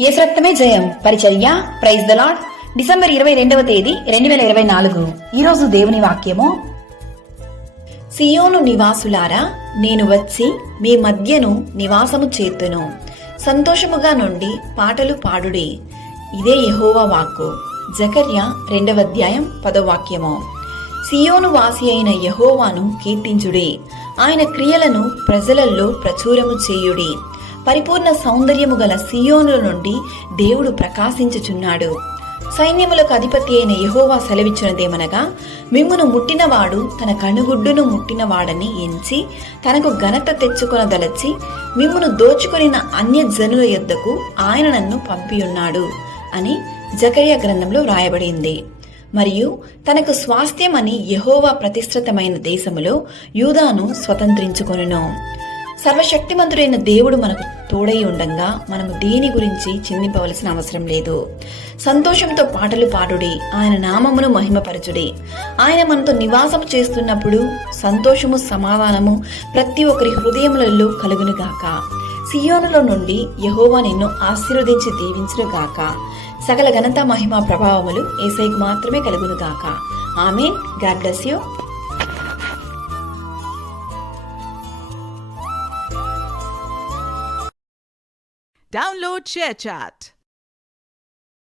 యేసు రక్తమే జయం. పరిచర్య. Praise the Lord. డిసెంబర్ 22వ తేదీ 2024. ఈరోజు దేవుని వాక్యము, సియోను నివాసులారా, నేను వచ్చి మీ మధ్యను నివాసము చేతును. సంతోషముగా నుండి పాటలు పాడుడి. ఇదే యెహోవా వాక్కు. జకర్యా 2వ అధ్యాయం 10వ వాక్యము. సియోను వాసి అయిన యెహోవాను కీర్తించుడి. ఆయన క్రియలను ప్రజలలో ప్రచురము చేయుడి. పరిపూర్ణ సౌందర్యము గల సియోనుల నుండి దేవుడు ప్రకాశించుచున్నాడు. సైన్యములకు అధిపతి అయిన యెహోవా సెలవిచ్చినదేమనగా, మిమ్మును ముట్టినవాడు తన కనుగుడ్డును ముట్టినవాడని ఎంచి తనకు ఘనత తెచ్చుకొనదలచి మిమ్మును దోచుకొనిన అన్య జనుల యొద్దకు ఆయన నన్ను పంపియున్నాడు అని జకర్యా గ్రంథంలో వ్రాయబడింది. మరియు తనకు స్వాస్థ్యమని యెహోవా ప్రతిష్ఠితమైన దేశములో యూదాను స్వతంత్రించుకొనెను. సర్వశక్తిమంతుడైన దేవుడు మనకు తోడై ఉండంగా మనము దేని గురించి చింతింపవలసిన అవసరం లేదు. సంతోషంతో పాటలు పాడుడి, ఆయన నామమును మహిమపరచుడి. ఆయన మనతో నివాసం చేస్తున్నప్పుడు సంతోషము, సమాధానము ప్రతి ఒక్కరి హృదయములలో కలుగునుగాక. సియోనులో నుండి యెహోవా నిన్ను ఆశీర్వదించి దీవించునుగాక. సకల ఘనత, మహిమ, ప్రభావములు యేసయ్యకు మాత్రమే కలుగునుగాక. Amen. God bless you. Download ShareChat.